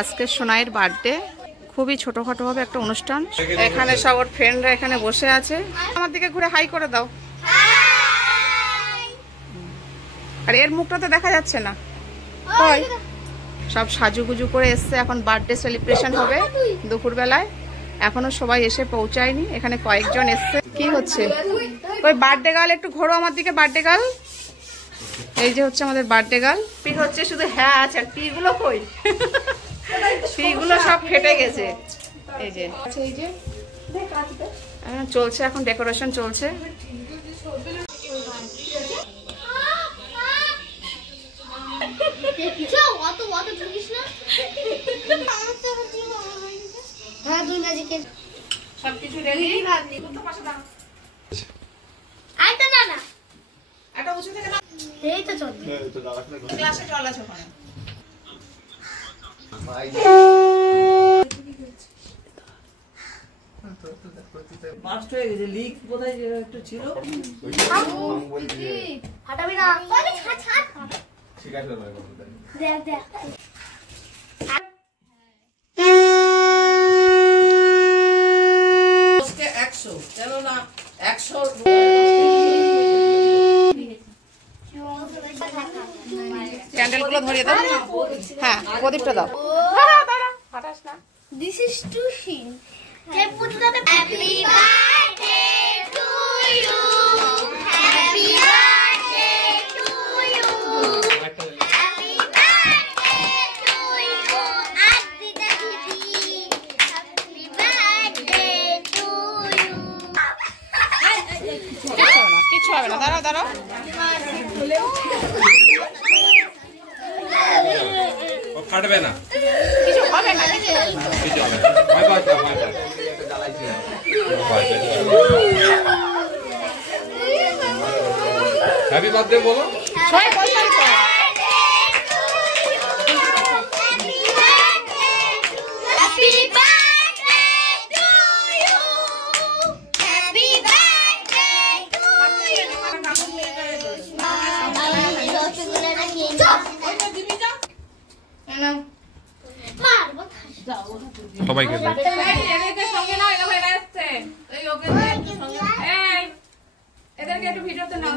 আজকে সোনাইয়ের বার্থডে, খুবই ছোটখাটো হবে একটা অনুষ্ঠান। এখানে সব ওর ফ্রেন্ডরা এখানে বসে আছে। আমার দিকে ঘুরে হাই করে দাও। আর এর মুখটা তো দেখা যাচ্ছে না। সব সাজুগুজু করে এসছে, এখন বার্থডে সেলিব্রেশন হবে দুপুরবেলায়। এখনো সবাই এসে পৌঁছায়নি, এখানে কয়েকজন এসছে। কি হচ্ছে? ওই বার্থডে গার্ল একটু ঘোরো আমার দিকে। বার্থডে গার্ল, এই যে হচ্ছে আমাদের বার্থডে গার্ল। পি হচ্ছে শুধু হ্যাঁ আছে, আর পি গুলো কই? পি গুলো সব ফেটে গেছে। এই যে চলছে এখন ডেকোরেশন চলছে। সবকিছু রেডি। একটা উঁচু থেকে এই তো চল, ক্লাসে জল আছে ওখানে। মাস্ট হয়ে গেছে, লিক বোধহয় একটু ছিল। হাঁটাবি না, ছাড় ছাড়। ঠিক আছে দেখ দেখ। আজকে 100 কেন না 100 ক্যান্ডেলগুলো ধরিয়ে দাও। হ্যাঁ, প্রদীপটা দাও। দাঁড়া ফাটাস না। This is too thin. Can put it on the happy birthday to you. Happy birthday to you. Happy birthday to you. Happy birthday. Happy birthday to you. কিছু হবে না, দাঁড়াও দাঁড়াও। ফাটবে না, কিছু হবে না, কিছু হবে না। হ্যাপি বার্থডে বলো। সবাই বলতে হবে। Happy birthday to you. Happy birthday to you. সবাইকে এদেরকে একটু ভিডিওতে নাও।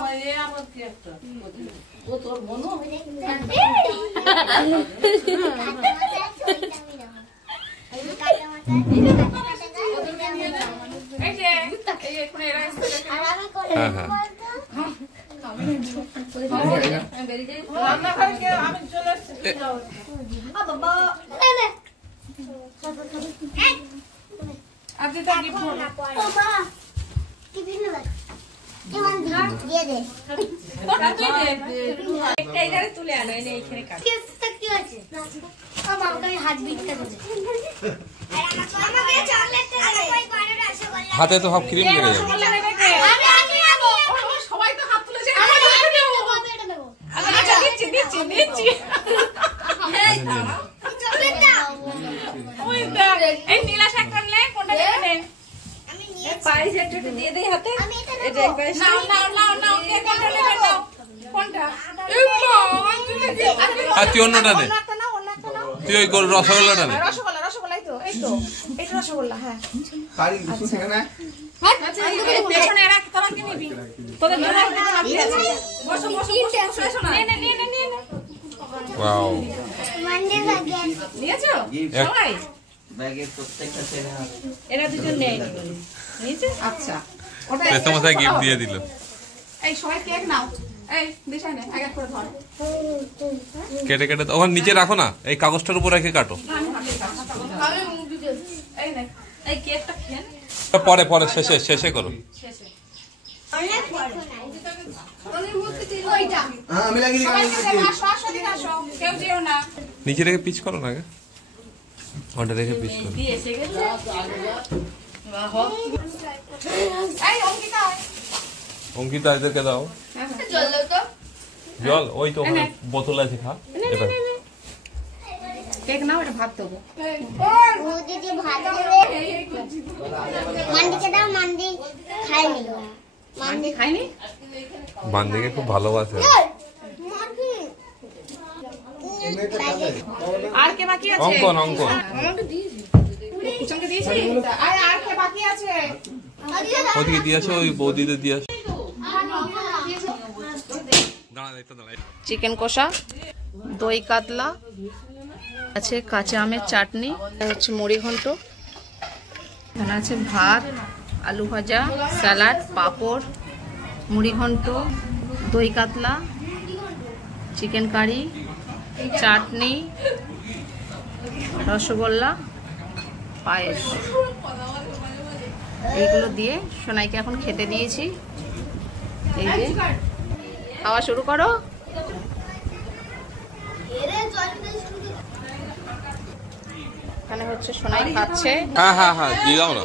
হাতে তো সব ক্রিম লেগে যাবে। সবাই তো হাত তুলেছে। দিচ্ছি দিচ্ছি। এই নীলা শাকটা নে, কোনটা নেবেন? পায়েস একটু দিয়ে দেই হাতে। এটা এক পায়েস নাও নাও নাও নাও। কে কোনটা নেবেন নাও? কোনটা? এই মা, আর তুই অন্যটা নে। তুই ওই রসগোল্লাটা নে। রসগোল্লা, রসগোল্লাই তো। এই তো, এটা রসগোল্লা। হ্যাঁ কারি কিছু থেকে না। আচ্ছা, এই পেছনে রাখ, তোরা কি নিবি? তোদের জন্য একটা রাখি আছে। বসো বসো বসো। নে নে নে নে নে। Wow, Monday again. নিয়েছো সবাই? ব্যাগের প্রত্যেকটা ছেলে এরা দুজন নেয়নি বলে নিয়েছে। আচ্ছা, ওটা তোমাকে গিফট দিয়ে দিল। এই সবাই কেক নাও। এই দিশা নে, আগে করে ধর। কেটে কেটে ওখানে নিচে রাখো না, এই কাগজটার উপর রেখে কাটো। এই নে, এই কেকটা খেয়ে নে। পরে পরে শেষে শেষে করো। শেষে আমি লাগিয়ে কেউ যেও না। নিচে রেখে পিচ করো না, আগে ওটা রেখে পিচ করো। এসে গেছে। এই অঙ্কিতা, অঙ্কিতা এদেরকে দাও জল। ওই তো ওখানে বোতল আছে, খা। এবার কেক নাও, এটা ভাত দেবো। দিদি ভাত দেবে। মান্ডিকে দাও, মান্ডি খায়নি। মান্ডি খায়নি? বান্দিকে খুব ভালোবাসে। আর কে বাকি আছে? অঙ্কন অঙ্কন কুচনকে দিয়েছি। আর কে বাকি আছে? ওদিকে দিয়ে আসো, ওই বৌদিদের দিয়ে আসো। দাঁড়া দেখতে দাঁড়া। চিকেন কষা, দই কাতলা আছে, কাঁচা আমের চাটনি, হচ্ছে মুড়ি ঘন্ট, এখানে আছে ভাত, আলু ভাজা, স্যালাড, পাঁপড়, মুড়ি ঘন্ট, দই কাতলা, চিকেন কারি, চাটনি, রসগোল্লা, পায়েস। এইগুলো দিয়ে সোনাইকে এখন খেতে দিয়েছি। এই যে খাওয়া শুরু করো। এখানে হচ্ছে সোনাই খাচ্ছে। হ্যাঁ হ্যাঁ হ্যাঁ দিয়ে দাও না।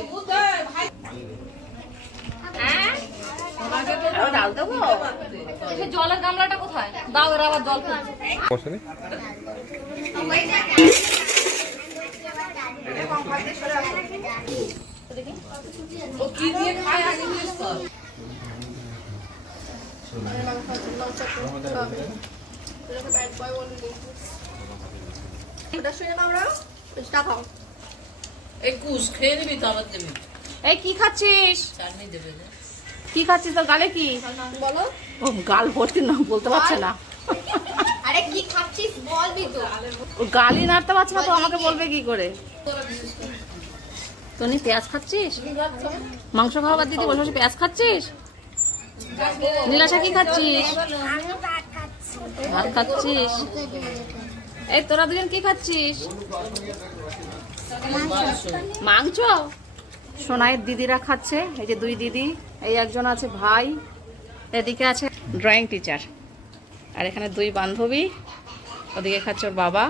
আরো ডাল দেবো? জলের গামলাটা কোথায়? দাও, এর আবার জল বসে কি দিয়ে খায় আগে জিজ্ঞেস কর। একুশ খেয়ে নিবি তো আবার দেবে। এই কি খাচ্ছিস? চাটনি দেবে। কি খাচ্ছিস? তোর গালে কি? বলো ও গাল ভর্তি না, বলতে পারছে না। আরে কি খাচ্ছিস বলবি তো ও গালই নাড়তে পারছে না তো আমাকে বলবে কি করে? তুমি পেঁয়াজ খাচ্ছিস? মাংস খাওয়া বাদ দিদি বসে বসে পেঁয়াজ খাচ্ছিস? নীলাশা কি খাচ্ছিস? আমি ভাত খাচ্ছি ভাত খাচ্ছিস? এই তোরা দুজন কি খাচ্ছিস? মাংস। সোনাইয়ের দিদিরা খাচ্ছে, এই যে দুই দিদি, এই একজন আছে ভাই, এদিকে আছে ড্রয়িং টিচার, আর এখানে দুই বান্ধবী, ওদিকে খাচ্ছে ওর বাবা।